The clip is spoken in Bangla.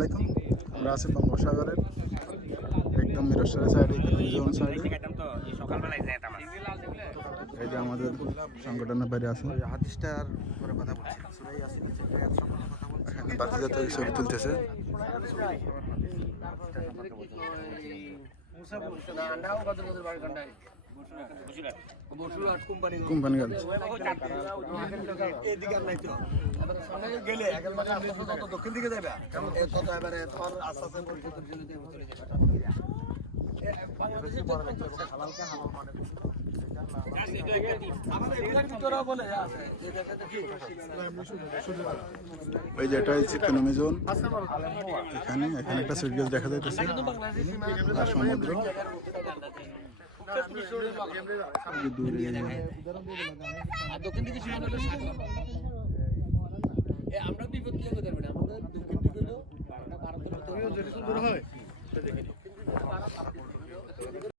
আলাইকুম। আমরা আছি বঙ্গোপসাগরের একদম মিরসরের সাইডে জোন সাইডে। এই যে আমাদের সংগঠনের বাইরে আছে। এখানে বাতিজাত ছবি তুলতেছে। কোম্পানিগঞ্জ দক্ষিণ দিকে যাবে তত এবারে তোমার আস্তে আস্তে পরিচিত জেলাতে চলে যাবে বাংলাদেশে বড় একটা হালালকে হালাল মানে ওই যে এটা হচ্ছে ইকোনমি জোন। এখানে এখানে একটা সুইটকেস দেখা যাইতেছে। আর সমুদ্র। দক্ষিণ দিকে হলো এ আমরা বিপদ কি করতে পারব না আমাদের দক্ষিণ দিকে হলো ভারতের হয়।